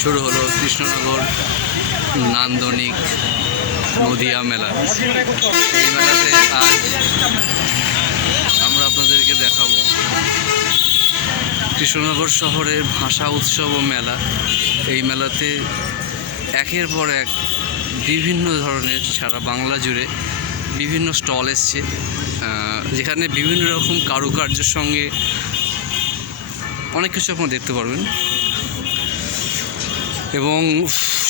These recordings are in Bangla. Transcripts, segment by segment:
শুরু হলো কৃষ্ণনগর নান্দনিক নদিয়া মেলা। এই মেলাতে আজ আমরা আপনাদেরকে দেখাবো কৃষ্ণনগর শহরের ভাষা উৎসব ও মেলা। এই মেলাতে একের পর এক বিভিন্ন ধরনের সারা বাংলা জুড়ে বিভিন্ন স্টল এসছে, যেখানে বিভিন্ন রকম কারুকার্যের সঙ্গে অনেক কিছু আপনারা দেখতে পারবেন এবং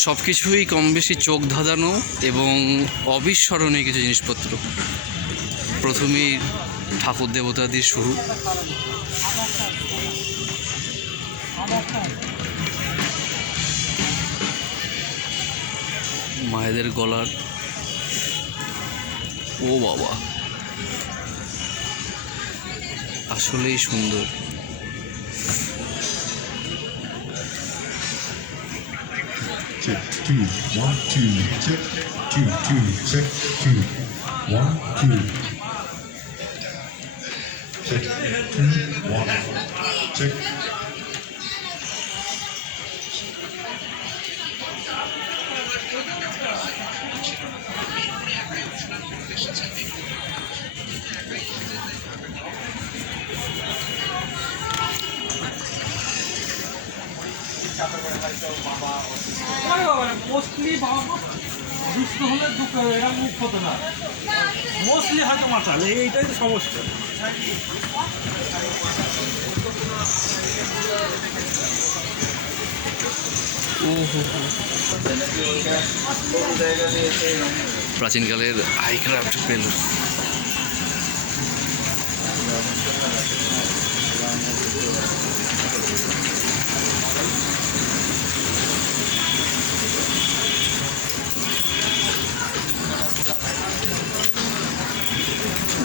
সব কিছুই কম বেশি চোখ ধাঁধানো এবং অবিস্মরণীয় কিছু জিনিসপত্র। প্রথমেই ঠাকুর দেবতা দিয়ে শুরু। মায়েদের গলার, ও বাবা আসলেই সুন্দর। Check 2 1 2 check 2 2 check 2 1 2 check 2 1 check mostly দুষ্ট হলে দুঃখ এরা মুখ হতো না, মোস্টলি হয়তো মাতাল, এইটাই তো সমস্যা। প্রাচীনকালের আইক্রাফট পেল।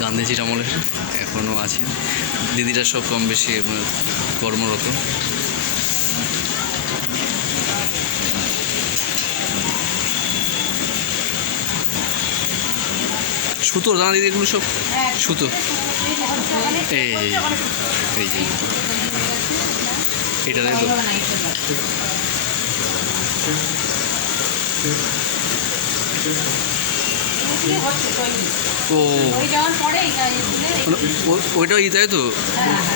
গান্ধীজির আমলের এখনও আছে। দিদিরা সব কম বেশি কর্মরত। সুতো জানা দিদি, এগুলো সব সুতো। এই এই যে এটা তো ও ওইটা ই, তাই তো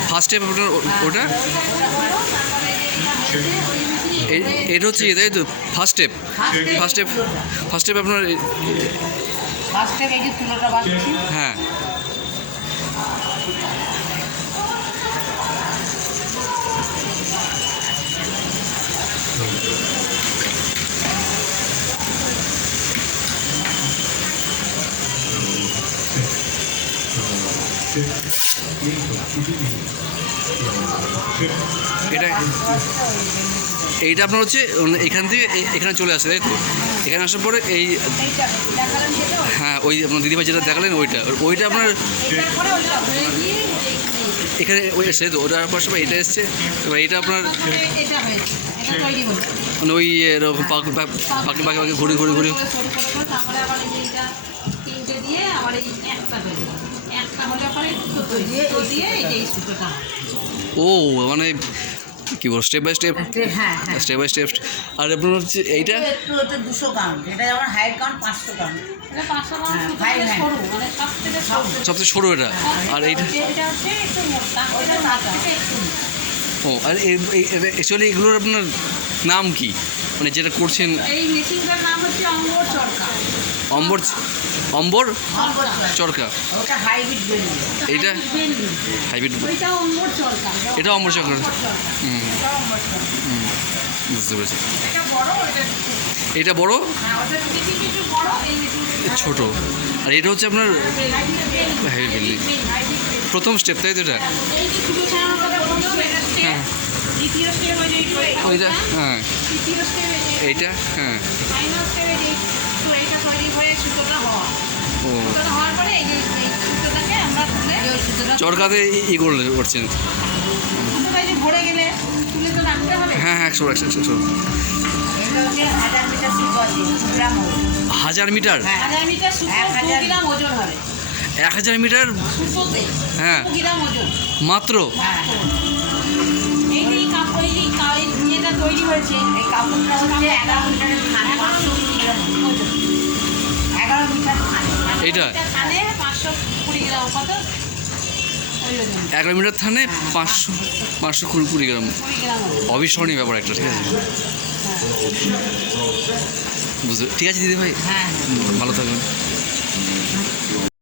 ফার্স্ট স্টেপ আপনার ওটা, এটা হচ্ছে তাই তো ফার্স্ট স্টেপ। ফার্স্ট স্টেপ আপনার, হ্যাঁ এটা এইটা আপনার হচ্ছে এখান থেকে এখানে চলে আসে, তাই তো? এখানে আসার পরে এই, হ্যাঁ ওই আপনার দিদিভাই যেটা দেখালেন ওইটা আপনার এখানে ওই এসছে, তো ওটার পর সময় এটা এসছে। এবার এটা আপনার মানে ওই এরকম পাখি পাখি ঘুরে ঘুরে ঘুরে ও মানে কি বল, স্টেপ বাই স্টেপ। আর আপনার হচ্ছে এইটা সবচেয়ে সরু এটা। আর এইটা ও, আর অ্যাকচুয়ালি এগুলোর আপনার নাম কি, মানে যেটা করছেন? অম্বর চরকা। এইটা হাইব্রিড, এটা অম্বর চরকা। বুঝতে পেরেছি। এটা বড়, ছোট। আর এটা হচ্ছে আপনার হাইব্রিড প্রথম স্টেপ, তাই তো? এটা হ্যাঁ ওইটা, হ্যাঁ এইটা, হ্যাঁ ও চরকাতে ই করছেন। হ্যাঁ হ্যাঁ 100 1000 মিটার, 1000 মিটার, হ্যাঁ মাত্র। তৈরি হয়েছে এই কাপড়টা হচ্ছে 11 মিটারের থানে 520 গ্রাম ওজন। 11 মিটার থানে এইটা? থানে 520 গ্রাম কত ওই ওজন 11 মিটার থানে 520 গ্রাম। 20 গ্রাম ওজন। অবিস্মরণীয় ব্যাপার একটা, ঠিক আছে? বুঝতে ঠিক আছে দিদি ভাই, হ্যাঁ ভালো থাকবেন।